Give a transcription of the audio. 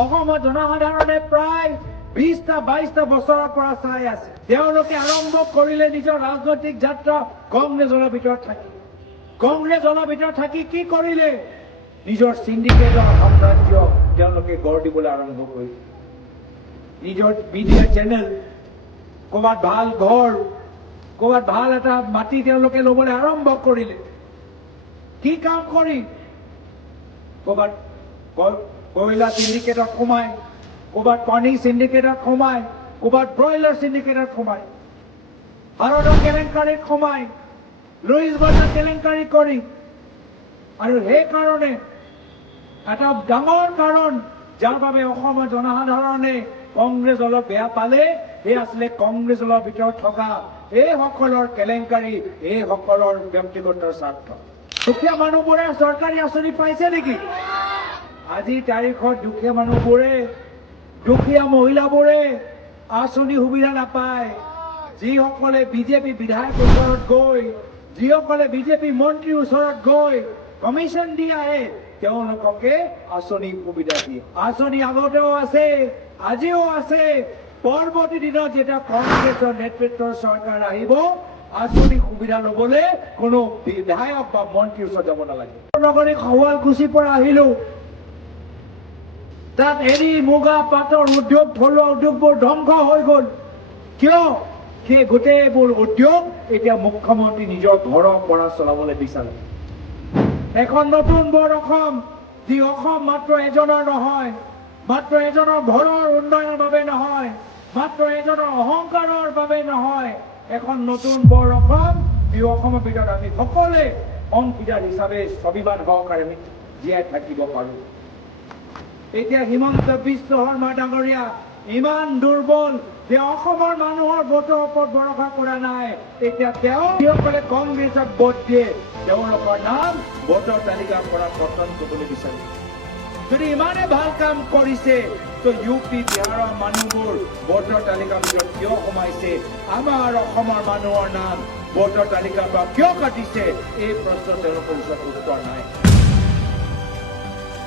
অসমৰ জনসাধাৰণে প্ৰায় 20-22 বছৰৰ পৰা চাই আছে। তেওঁলোকে আৰম্ভ কৰিলে নিজৰ ৰাজনৈতিক যাত্ৰা কংগ্ৰেছৰ ভিতৰত থাকি কি কৰিলে? নিজৰ সিন্ডিকেটৰ সাম্ৰাজ্য তেওঁলোকে গঢ় দিবলৈ আৰম্ভ কৰিলে। নিজৰ মিডিয়া চেনেল, ক'ৰবাত ভাল ঘৰ, ক'ৰবাত ভাল এটা মাটি তেওঁলোকে ল'বলৈ আৰম্ভ কৰিলে। কি কাম কৰি? ক'ৰবাত কয়লা সিন্ডিকেটত সোমাই, ক'ৰবাত পানী সিন্ডিকেটত সোমাই, ক'ৰবাত ব্ৰইলাৰ সিন্ডিকেটত সোমাই, ভাৰতৰ কেলেংকাৰীত সোমাই, লুইচ বজাৰ কেলেংকাৰী কৰি। আৰু সেইকাৰণে এটা ডাঙৰ কাৰণ যাৰ বাবে অসমৰ জনসাধাৰণে কংগ্ৰেছ দলক বেয়া পালে, সেই আছিলে কংগ্ৰেছ দলৰ ভিতৰত থকা এইসকলৰ কেলেংকাৰী, এইসকলৰ ব্যক্তিগত স্বাৰ্থ। দুখীয়া মানুহবোৰে চৰকাৰী আঁচনি পাইছে নেকি? আজিৰ তাৰিখত দুখীয়া মানুহবোৰে, দুখীয়া মহিলাবোৰে আঁচনি সুবিধা নাপায়। যিসকলে বিজেপি বিধায়ক ওচৰত গৈ, যিসকলে বিজেপি মন্ত্ৰীৰ ওচৰত গৈ কমিশ্যন দি আহে, তেওঁলোককে আঁচনি সুবিধা দিয়ে। আঁচনি আগতেও আছে, আজিও আছে। পৰৱৰ্তী দিনত যেতিয়া কংগ্ৰেছৰ নেতৃত্বৰ চৰকাৰ আহিব, আঁচনি সুবিধা ল'বলৈ কোনো বিধায়ক বা মন্ত্ৰীৰ ওচৰত যাব নালাগে। নগৰী শুৱালকুছিৰ পৰা আহিলো, তাত এৰি মুগা পাটৰ উদ্যোগ, থলুৱা উদ্যোগবোৰ ধ্বংস হৈ গ'ল। কিয়? সেই গোটেইবোৰ উদ্যোগ এতিয়া মুখ্যমন্ত্ৰী নিজৰ ঘৰৰ পৰা চলাবলৈ বিচাৰে। এখন নতুন বৰ অসম, যি অসম মাত্ৰ এজনৰ নহয়, মাত্ৰ এজনৰ ঘৰৰ উন্নয়নৰ বাবে নহয়, মাত্ৰ এজনৰ অহংকাৰৰ বাবে নহয়, এখন নতুন বৰ অসম, যি অসমৰ ভিতৰত আমি সকলোৱে অংশীদাৰ হিচাপে স্বাভিমান সহকাৰে আমি জীয়াই থাকিব পাৰো। এতিয়া হিমন্ত বিশ্ব শৰ্মা ডাঙৰীয়া ইমান দুৰ্বল যে অসমৰ মানুহৰ ভোটৰ ওপৰত ভৰসা কৰা নাই। এতিয়া তেওঁ যিসকলে কংগ্ৰেছক ভোট দিয়ে, তেওঁলোকৰ নাম ভোটৰ তালিকাৰ পৰা পতন কৰিবলৈ বিচাৰে। যদি ইমানে ভাল কাম কৰিছে, তো ইউপি বিহাৰৰ মানুহবোৰ ভোটৰ তালিকাৰ ভিতৰত কিয় সোমাইছে? আমাৰ অসমৰ মানুহৰ নাম ভোটৰ তালিকাৰ পৰা কিয় কাটিছে? এই প্ৰশ্ন তেওঁলোকৰ ওচৰত উত্তৰ নাই।